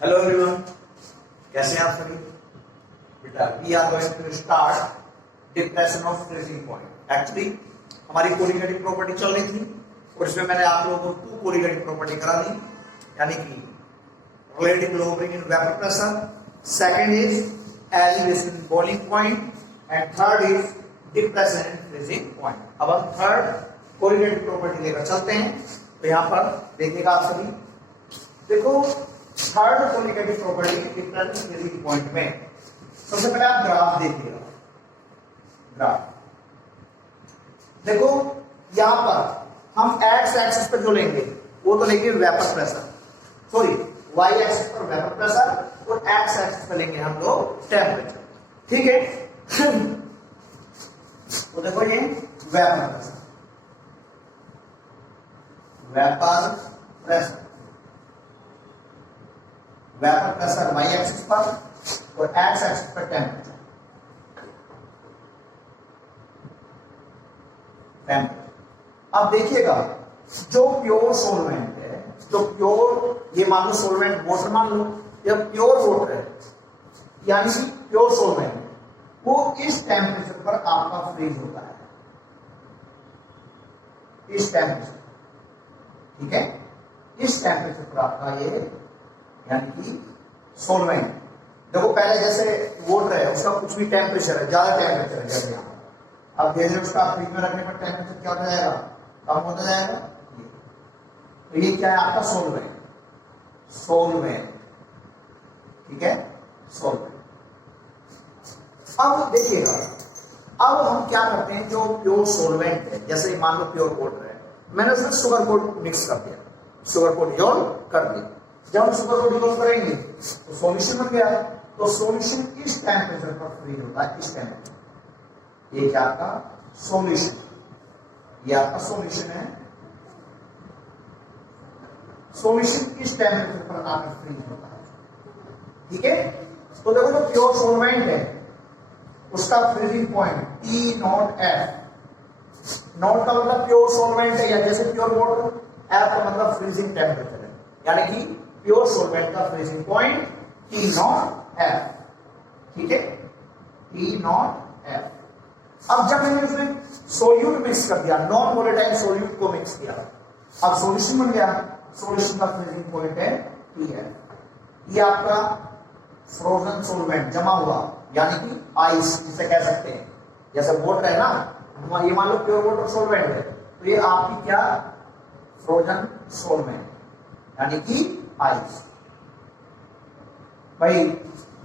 Hello everyone, कैसे हैं आप सभी? बेटा we are going to start depression of freezing point. Actually हमारी कोलिगेटिव प्रॉपर्टी चल रही थी और इसमें मैंने आप लोगों को 2 कोलिगेटिव प्रॉपर्टी करा दी, यानी कि relative lowering in vapour pressure, second is elevation in boiling point and third is depression in freezing point. अब हम थर्ड कोलिगेटिव प्रॉपर्टी लेकर चलते हैं। तो यहाँ पर देखिएगा आप सभी, देखो third colligative property depression freezing point में सबसे पहले आप ग्राफ देखिएगा। ग्राफ देखो, यहां पर हम एक्स एक्सिस पर जो लेंगे वो तो लेंगे vapour pressure, sorry Y axis पर वेपर प्रेशर और एक्स एक्सिस पर लेंगे हम लोग टेम्परेचर। ठीक है, तो देखो ये vapour pressure, vapour pressure, vapour pressure Y axis पर और एक्स एक्सिस पर टेम्परेचर। अब देखिएगा, जो प्योर सोलवेंट है, जो प्योर, ये मान लो सोलवेंट वाटर मान लो, या प्योर वाटर है, यानी कि प्योर सोलवेंट, वो इस टेम्परेचर पर आपका फ्रीज होता है, इस टेम्परेचर। ठीक है, इस टेम्परेचर पर आपका ये, यानी कि सोलवेंट। देखो पहले जैसे वाटर है, उसका कुछ भी टेम्परेचर है, ज्यादा टेम्परेचर है, जैसे यहाँ अब धीरे धीरे उसका फ्रिज में रखने पर टेम्परेचर क्या होता जाएगा, कम होता जाएगा। तो ये क्या है आपका सोलवेंट, सोलवेंट। ठीक है, सोलवेंट। अब देखिएगा, अब हम क्या करते हैं, जो प्योर सोलवेंट है, जैसे मान लो प्योर वाटर है, मैंने उसमें शुगर कोड मिक्स कर दिया, शुगर कोड योल कर दिया। जब हम शुगर कोड यूज करेंगे तो सॉल्यूशन बन गया। तो सॉल्यूशन इस टेम्परेचर पर फ्रीज होता है, इस टेम्परेचर। ये क्या आपका सॉल्यूशन, ये आपका सॉल्यूशन है, सॉल्यूशन इस टेम्परेचर पर आकर फ्रीज होता है। ठीक है, तो देखो जो प्योर सोलवेंट है उसका freezing point T naught F। Not का मतलब प्योर सोलवेंट है, या जैसे प्योर वाटर, F का मतलब फ्रीजिंग टेम्परेचर है, यानी कि प्योर सोलवेंट का freezing point T naught F। ठीक है, T नॉट F। अब जब मैंने उसमें सोल्यूट मिक्स कर दिया, नॉन वोलेटाइल सोल्यूट को मिक्स किया, अब सॉल्यूशन बन गया। सॉल्यूशन का फ्रीजिंग पॉइंट है Tf। ये आपका फ्रोजन सोलवेंट जमा हुआ, यानी कि आइस जिसे कह सकते हैं, जैसे वाटर है ना, ये मान लो प्योर वाटर सोलवेंट है, तो ये आपकी क्या, फ्रोजन सोलवेंट, यानी कि आइस। भाई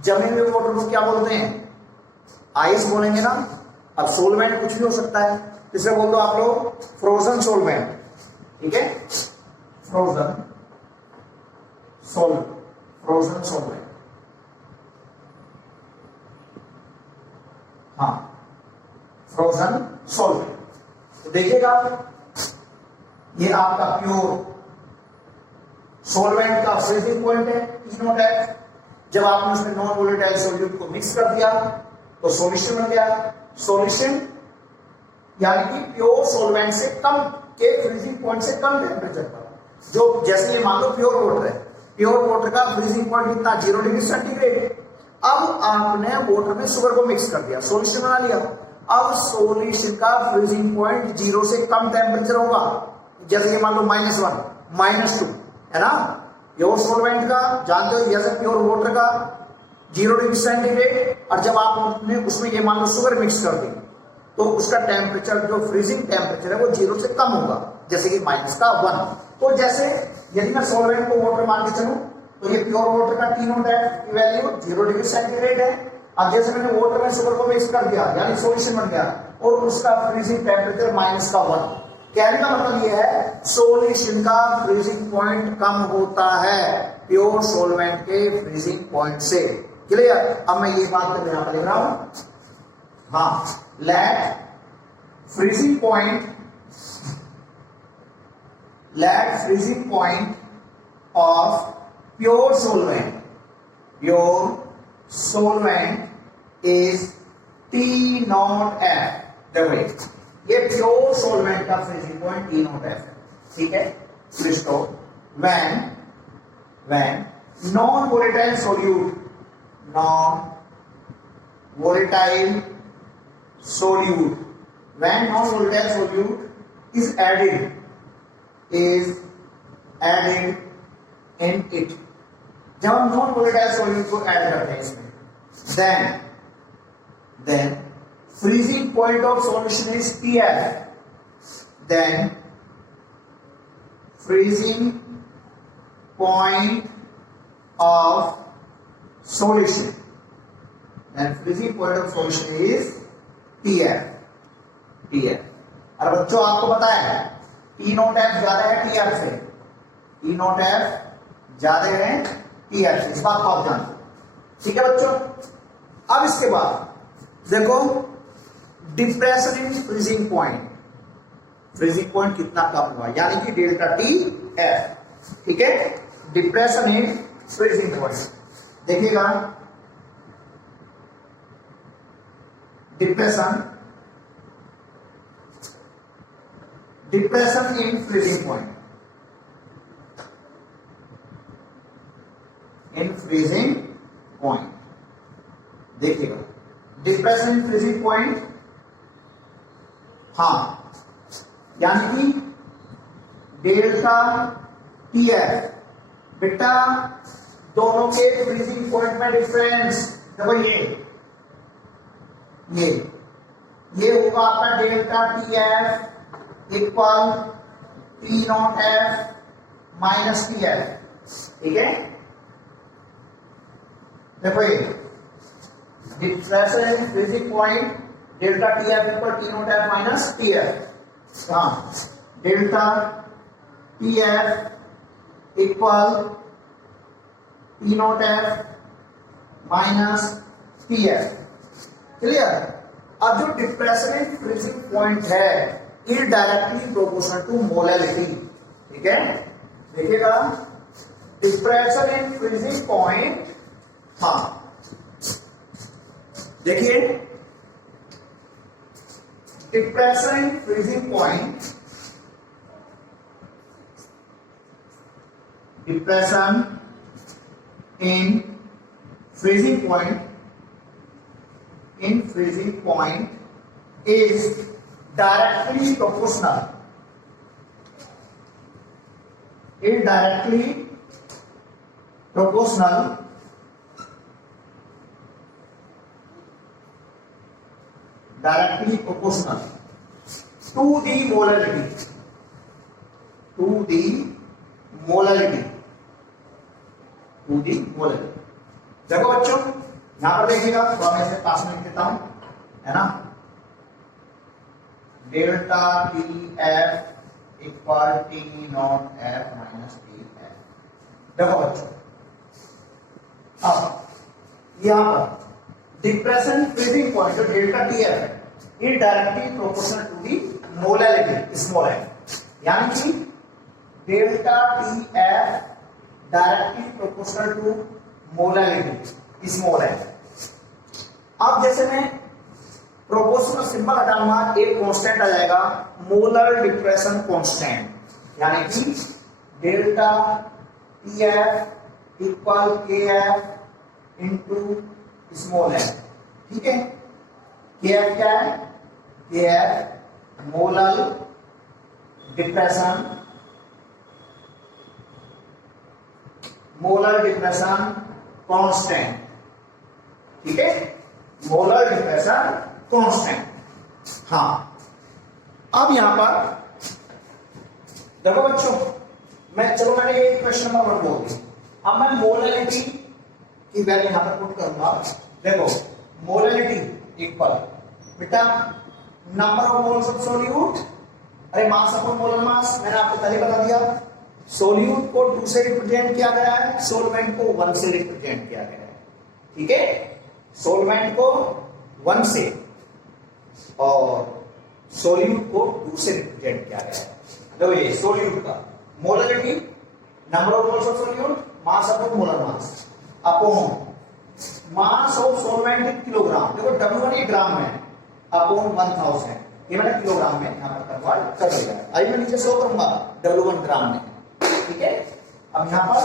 जमे हुए वाटर को क्या बोलते हैं, आइस बोलेंगे ना। अब सोलवेंट कुछ भी हो सकता है, इसे बोल दो आप लोग फ्रोजन सोलवेंट। ठीक है, फ्रोजन फ्रोजन सोलवेंट। हाँ, फ्रोजन सोलवेंट। तो देखिएगा, ये आपका प्योर सोलवेंट का फ्रीजिंग पॉइंट है T नॉट F। जब आपने उसमें नॉन वोलेटाइल सोल्यूट को मिक्स कर दिया तो सॉल्यूशन बन गया। सॉल्यूशन यानी कि प्योर सोलवेंट से कम के फ्रीजिंग पॉइंट से कम टेम्परेचर पर, जो जैसे ये मान लो प्योर वाटर है, प्योर वाटर का फ्रीजिंग पॉइंट कितना, 0 डिग्री सेंटीग्रेड। अब आपने वाटर में शुगर को मिक्स कर दिया, सॉल्यूशन बना लिया। अब सॉल्यूशन का फ्रीजिंग पॉइंट 0 से कम टेम्परेचर होगा, जैसे कि मान लो -1, -2 है ना। प्योर सोलवेंट का जानते हो, जैसे प्योर वाटर का 0 डिग्री सेंटीग्रेड, और जब आपने उसमें ये मान लो शुगर मिक्स कर दी तो उसका टेम्परेचर, जो फ्रीजिंग टेम्परेचर है, वो 0 से कम होगा, जैसे कि -1। तो जैसे यदि मैं सोलवेंट को वाटर मान के चलूं, तो ये प्योर वाटर का T नॉट F की वैल्यू 0 डिग्री सेंटीग्रेड है। अब जैसे मैंने वाटर में शुगर को मिक्स कर दिया, यानी सॉल्यूशन बन गया, और उसका फ्रीजिंग टेम्परेचर -1। कहने का मतलब यह है, सॉल्यूशन का फ्रीजिंग पॉइंट कम होता है प्योर सोलवेंट के फ्रीजिंग पॉइंट से। क्लियर? अब मैं ये बात यहां पर लिख रहा हूं, हाँ, let freezing point of pure solvent is T naught F। देखो ये प्योर सोलवेंट का freezing point T naught F है। ठीक है, when non volatile solute, non volatile solute, when non-volatile solute is added in it, जब हम non volatile solute को add करते हैं इसमें, then freezing point of solution is TF, then freezing point of solution, and freezing point of solution is TF. और बच्चों आपको पता है T नॉट F ज्यादा है TF से, T नॉट F ज्यादा है TF से, इस बात को आप जानते हो, ठीक है बच्चों। अब इसके बाद देखो depression in freezing point, freezing point कितना कम हुआ, यानी कि डेल्टा टी एफ, ठीक है। डिप्रेशन इन फ्रीजिंग पॉइंट देखिएगा, depression in freezing point, in freezing point देखिएगा, डिप्रेशन इन फ्रीजिंग पॉइंट, हाँ, यानी कि डेल्टा टी एफ, बेटा दोनों के फ्रीजिंग पॉइंट में डिफरेंस देखो, ये होगा आपका delta T F equal T not F minus T F, ठीक है। देखो ये depression in freezing point delta T F equal T not F minus T F, हाँ, delta T F equal T not F minus T F, clear. अब जो depression in freezing point है is directly proportional to molality, ठीक है। देखिएगा depression in freezing point, हाँ देखिए depression in freezing point, depression in freezing point, in freezing point is directly proportional, directly proportional to the molality, देखो बच्चों यहां पर देखिएगा, थोड़ा मैं इसे पास में लिख देता हूं, है ना, delta T F equal T not F minus T F. देखो बच्चों अब यहां पर डिप्रेशन फ्रीजिंग पॉइंट जो डेल्टा टी एफ है is directly proportional to the molality small F, यानी कि delta T F directly proportional to molality small F. अब जैसे मैं प्रोपोर्शनल सिंबल हटाऊंगा, एक कांस्टेंट आ जाएगा मोलर डिप्रेशन कांस्टेंट, यानी कि डेल्टा टी एफ इक्वल के एफ इंटू स्मॉल एफ, ठीक है। के एफ क्या है, के एफ मोलर डिप्रेशन कांस्टेंट, ठीक है, मोलर डिप्रेशन कांस्टेंट, हाँ। अब यहां पर देखो बच्चों, मैंने ये क्वेश्चन नंबर 1 बोल दी, अब मैं मोलैलिटी की वैल्यू यहां पर पुट करूंगा। देखो मोलैलिटी इक्वल बेटा number of moles of solute, अरे मास अपॉन मोलर मास, मैंने आपको पहले बता दिया। सोल्यूट को 2 से रिप्रेजेंट किया गया है, सोलवेंट को 1 से रिप्रेजेंट किया गया है, ठीक है। सोलवेंट को 1 से और सोल्यूट को 2 से रिप्रेजेंट किया गया है। तो ये सोल्यूट का molality number of moles of solute mass upon molar mass upon mass of solvent in kilogram, देखो W1 ये ग्राम में अपॉन 1000, ये मैंने किलोग्राम में यहां पर कन्वर्ट कर दिया है। अभी मैं नीचे शो करूंगा W1 ग्राम में, ठीक है। अब यहां पर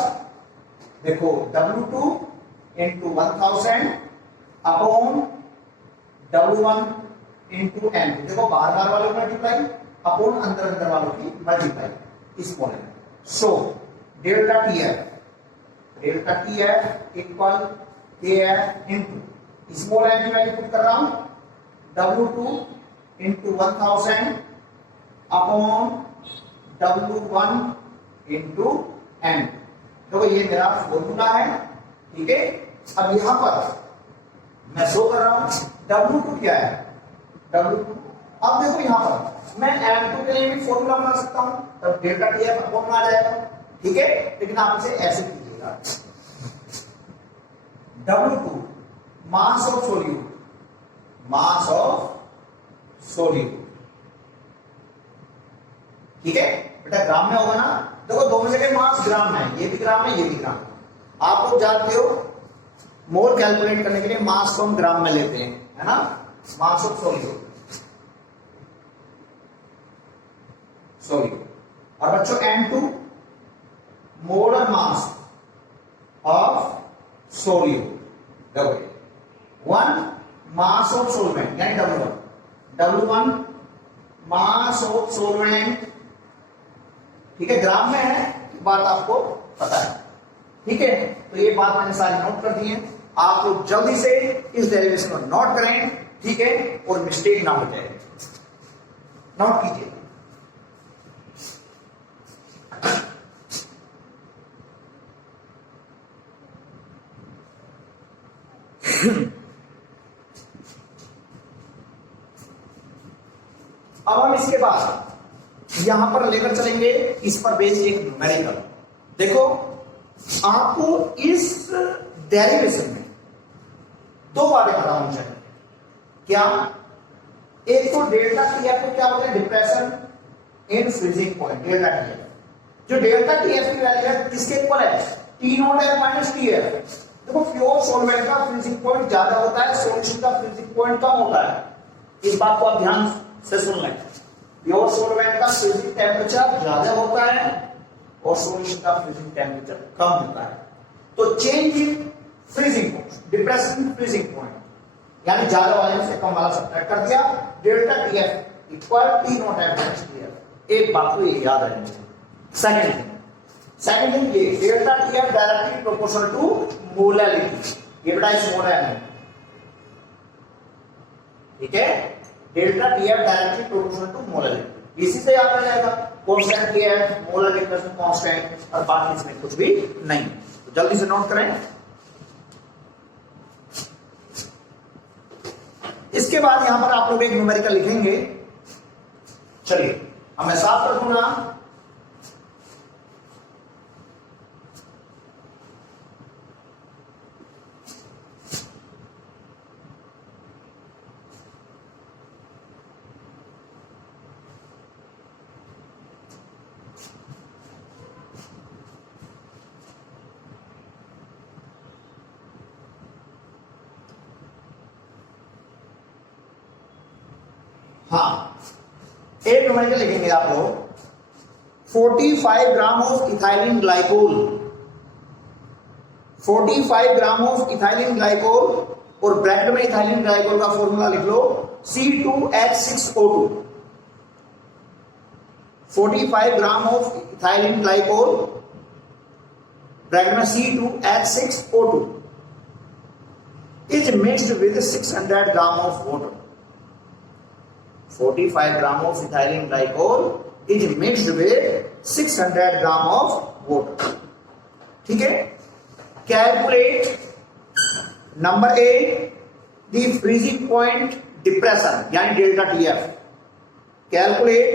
देखो W2 into 1000 upon W1 into N। देखो बाहर बाहर वालों की मल्टीप्लाई अपॉन अंदर अंदर वालों की मल्टीप्लाई इस मॉडल में। So delta TF equal KF into small N की वैल्यू पुट कर रहा हूं W2 into 1000 upon W1 into N। देखो ये मेरा फॉर्मूला है, ठीक है। अब यहां पर मैं शो कर रहा हूं W2 क्या है, W2। अब देखो यहां पर मैं M2 के लिए भी फॉर्मूला बना सकता हूं, तब डेल्टा TF अपॉन आ जाएगा, ठीक है। लेकिन आप इसे ऐसे कीजिएगा, W2 मास ऑफ सोल्यूट, ठीक है बेटा। ग्राम में होगा ना, देखो दोनों जगह मास ग्राम है, ये भी ग्राम है, ये भी ग्राम है। आप लोग जानते हो मोल कैलकुलेट करने के लिए मास को हम ग्राम में लेते हैं, है ना। Mass of solute. और बच्चों N2 molar mass of solute, W1 mass of solvent यानी W1 मास ऑफ सोलवेंट, ठीक है। ग्राम में है, बात आपको पता है, ठीक है। तो ये बात मैंने सारी नोट कर दी है। आप लोग जल्दी से इस डेरिवेशन को नोट करें, ठीक है, और मिस्टेक ना हो जाए। नोट कीजिए। अब हम इसके बाद यहां पर लेकर चलेंगे इस पर बेस्ड एक न्यूमेरिकल। देखो आपको इस डेरिवेशन में दो बातें पता होनी चाहिए। क्या? एक तो डेल्टा टीएफ को क्या बोलते हैं, depression in freezing point, delta TF. जो डेल्टा टीएफ की वैल्यू है किसके इक्वल है, T not F minus TF. देखो प्योर सॉल्वेंट का फ्रीजिंग पॉइंट ज्यादा होता है, सॉल्यूशन का फ्रीजिंग पॉइंट कम होता है। इस बात को आप ध्यान से सुन लें। प्योर सॉल्वेंट का फ्रीजिंग टेम्परेचर ज्यादा होता है और सॉल्यूशन का फ्रीजिंग टेम्परेचर कम होता है। तो change in freezing point, depression in freezing point, यानी ज्यादा वाले से कम वाला सब्ट्रैक्ट कर दिया। Delta TF equal T not F minus TF. एक बात को ये याद रखनी चाहिए। सेकंड थिंग ये delta TF directly proportional to molarity. ये बेटा स्मॉल है, ठीक है। Delta TF directly proportional to molarity, इसी से याद आ जाएगा। Constant TF, molar depression constant, और बाकी इसमें कुछ भी नहीं। तो जल्दी से नोट करें। इसके बाद यहां पर आप लोग एक न्यूमेरिकल लिखेंगे। चलिए अब मैं साफ कर दूंगा। हाँ, एक न्यूमेरिकल लिखेंगे आप लोग। 45 gram of ethylene glycol, 45 gram of ethylene glycol, और ब्रैकेट में इथाइलिन ग्लाइकोल का फॉर्मूला लिख लो C2H6O2। 45 gram of ethylene glycol, bracket में C2H6O2 is mixed with 600 gram of water. 45 gram of ethylene glycol is mixed with 600 gram of water, ठीक है। Calculate number 8 the freezing point depression यानी delta TF. Calculate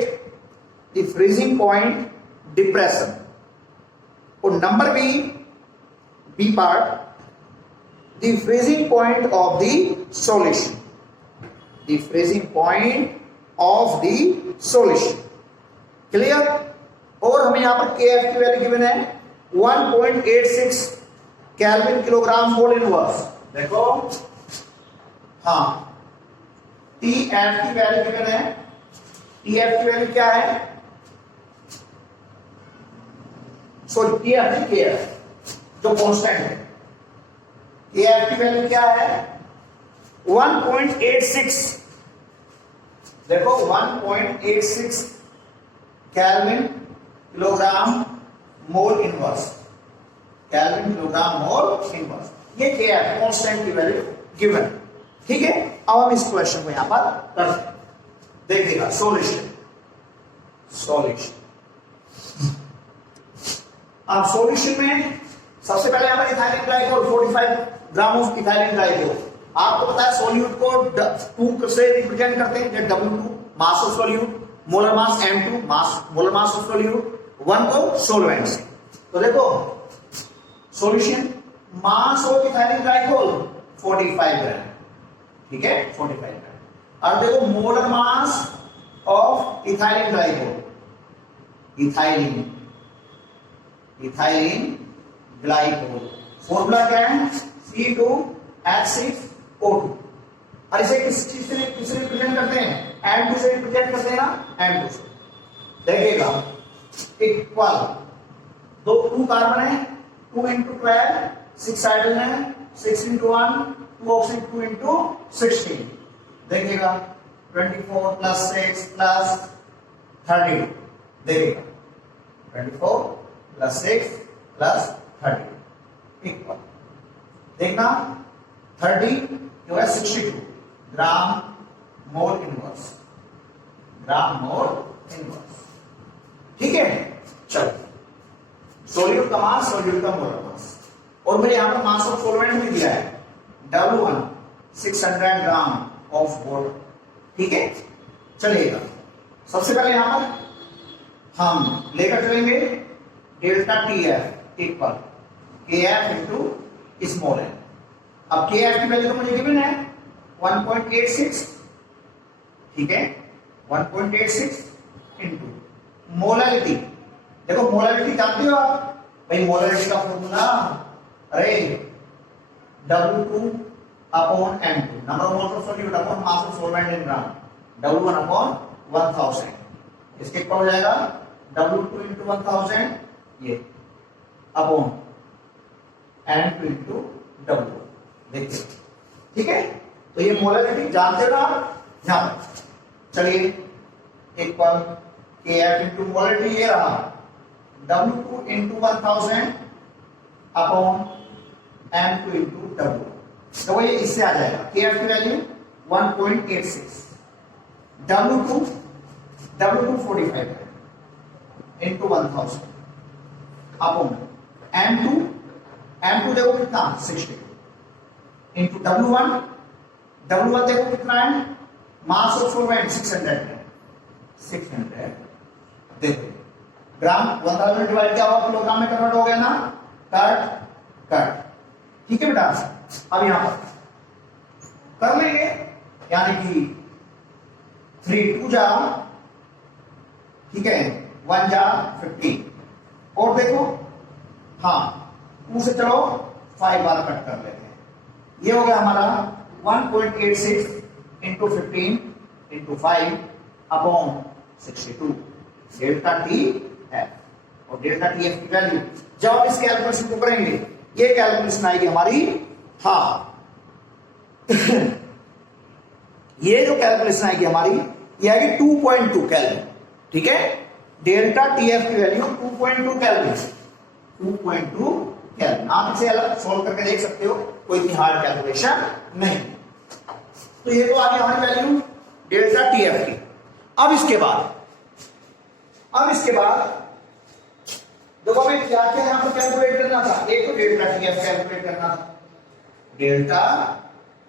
the freezing point depression. और number B part, the freezing point of the solution, the freezing point of the solution. Clear? और हमें यहां पर KF की value given है 1.86 kelvin kilogram mole inverse. देखो हाँ, टीएफ की वैल्यू गिवन है। टीएफ की वैल्यू क्या है, सॉरी टीएफ नहीं केएफ, जो कांस्टेंट है। KF की वैल्यू क्या है 1.86, देखो 1.86 kelvin kilogram mole inverse, kelvin kilogram mole inverse, ये KF कांस्टेंट की वैल्यू गिवन। ठीक है, अब हम इस क्वेश्चन को यहां पर करते हैं, देखिएगा सॉल्यूशन। अब सॉल्यूशन में सबसे पहले यहां पर ethylene glycol 45 gram of ethylene glycol. आपको पता है सोल्यूट को 2 से रिप्रेजेंट करते हैं, W2 mass of solute, molar mass M2 mass molar mass of solute, 1 को सोलवेंट से। तो देखो solution mass of ethylene glycol 45 ग्राम, ठीक है 45 ग्राम। और देखो molar mass of ethylene glycol, ethylene glycol formula क्या है C2H6O2। और इसे किस चीज से किससे रिप्रेजेंट करते हैं, N2 से रिप्रेजेंट करते हैं ना, N2 से। देखिएगा इक्वल 2 कार्बन है, 2 into 12 6 हाइड्रोजन है, 6 into 1 2 ऑक्सीजन 2 into 16। देखिएगा 24 plus 6 plus 30, देखिएगा 24 plus 6 plus 30 इक्वल, देखना 30 जो है 62 ग्राम मोल इनवर्स, ग्राम मोल इनवर्स। ठीक है, चलो सोल्यूट का मास, सोल्यूट का मोलर मास, और मेरे यहां पर मास ऑफ सॉल्वेंट भी दिया है W1 600 ग्राम ऑफ वाटर। ठीक है, चलिएगा सबसे पहले यहां पर हम लेकर चलेंगे delta TF equal KF into small n। अब KF की वैल्यू तो मुझे गिवन है 1.86, ठीक है 1.86 इंटू मोलारिटी। देखो मोलारिटी जानते हो आप भाई, मोलारिटी का फॉर्मूला अरे W2 upon M2, number of moles of solute upon mass of solvent in gram, W1 upon 1000। इसके इक्वल हो जाएगा W2 इंटू 1000 ये अपॉन M2 इंटू W। देखिए ठीक है, तो ये मोलारिटी जानते हो ना आप यहां पर। चलिए इक्वल KF इंटू मोलारिटी ये रहा W2 into 1000 upon M2 into W। तो ये इससे आ जाएगा KF की वैल्यू 1.86, W2 45 है इंटू 1000 अपॉन M2 देखो कितना 60 इंटू W1 देखो कितना है, मास ऑफ सॉल्वेंट 600 है, 600 देखो ग्राम 1000 डिवाइड क्या हुआ, किलोग्राम में कन्वर्ट हो गया ना, कट। ठीक है बेटा, अब यहां पर कर लेंगे, यानी कि 3 2 जा, ठीक है 1 जा 15, और देखो हाँ 2 से चलो 5 बार कट कर लेते हैं। ये हो गया हमारा 1.86 into 15 into 5 upon 62 delta T है। और डेल्टा टी एफ की वैल्यू जब हम इस कैलकुलेशन को करेंगे, ये कैलकुलेशन आएगी हमारी, हाँ ये जो कैलकुलेशन आएगी हमारी, ये आएगी 2.2 केल्विन। ठीक है, डेल्टा टी एफ की वैल्यू 2.2 केल्विन, 2.2 केल्विन। आप इसे अलग सोल्व करके देख सकते हो, कोई इतनी हार्ड कैलकुलेशन नहीं। तो ये तो आ गई हमारी वैल्यू डेल्टा टी एफ की। अब इसके बाद देखो हमें क्या क्या यहां पर कैलकुलेट करना था, एक तो डेल्टा टी एफ कैलकुलेट करना था, डेल्टा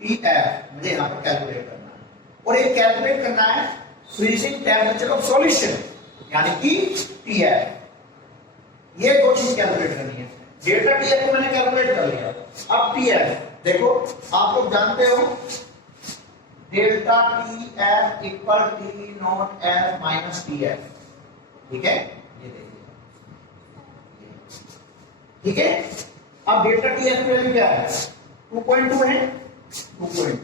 टी एफ मुझे यहां पर कैलकुलेट करना है, और एक कैलकुलेट करना है फ्रीजिंग टेम्परेचर ऑफ सॉल्यूशन यानी कि टी एफ। ये दो चीज कैलकुलेट करनी है। डेल्टा टी एफ को मैंने कैलकुलेट कर लिया, अब टी एफ देखो आप लोग जानते हो delta T F equal T not F minus T F. ठीक है, ये देखिए ठीक है। अब डेल्टा टी एफ की वैल्यू क्या है, 2.2 है, 2.2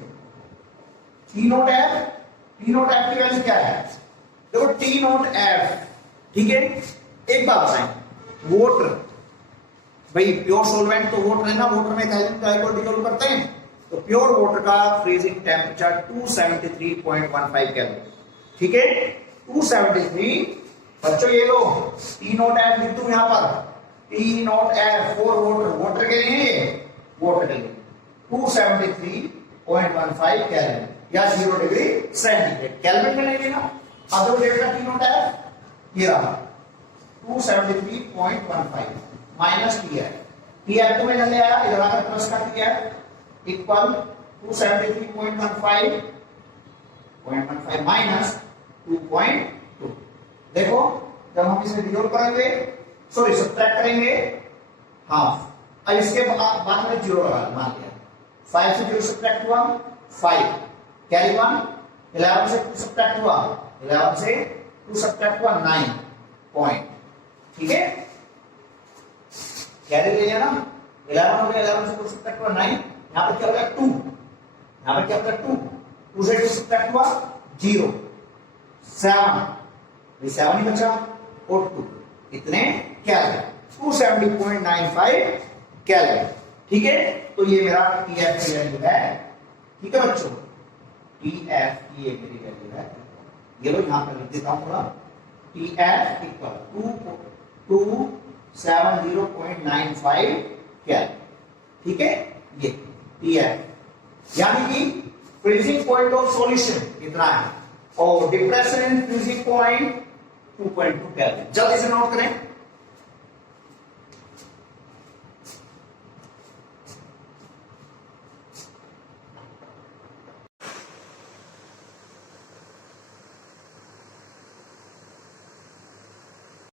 टी नॉट एफ की वैल्यू क्या है, देखो टी नॉट एफ। ठीक है, एक बात बताएं, वाटर भाई प्योर सोलवेंट तो वाटर है ना, वाटर में इथाइलिन ग्लाइकोल डिसॉल्व करते हैं, तो प्योर वाटर का फ्रीजिंग टेम्परेचर 273.15 केल्विन। ठीक है, 273। बच्चों ये लो टी नॉट एफ लिख दूं यहां पर, T not F for water, water के लिए, वाटर के लिए 273.15 केल्विन या 0 डिग्री सेंटीग्रेड। केल्विन में लेंगे ना, अब जो डेल्टा टी नॉट एफ ये रहा 273.15 minus T F, T F को मैंने ले आया इधर आकर प्लस कर दिया इक्वल 273.15 माइनस 2.2। देखो जब हम इसे डिवाइड करेंगे, सॉरी सब्ट्रैक्ट करेंगे हाफ, अब इसके बाद में जीरो लगा मान लिया, 5 से 0 सब्ट्रैक्ट हुआ 5, कैरी 1, 11 से 2 सब्ट्रैक्ट हुआ 11 से 2 सब्ट्रैक्ट हुआ 9 पॉइंट। ठीक है, कैरी ले लिया ना, 11 हो गया, 11 से 2 सब्ट्रैक्ट हुआ 9, यहां पर क्या हो गया 2, यहां पर क्या हो गया 2, 2 से 2 सब्ट्रैक्ट हुआ 0, 7, 7 ही बचा और 2, इतने केल्विन, 270.95 केल्विन। ठीक है, तो ये मेरा टीएफ की वैल्यू है। ठीक है बच्चों, टीएफ की ये मेरी वैल्यू है, ये लो यहां पर लिख देता हूं थोड़ा, टीएफ इक्वल 270.95 केल्विन। ठीक है, ये टीएफ यानी कि फ्रीजिंग पॉइंट ऑफ सॉल्यूशन इतना है और depression in freezing point 2.2 kelvin. जल्दी से नोट करें,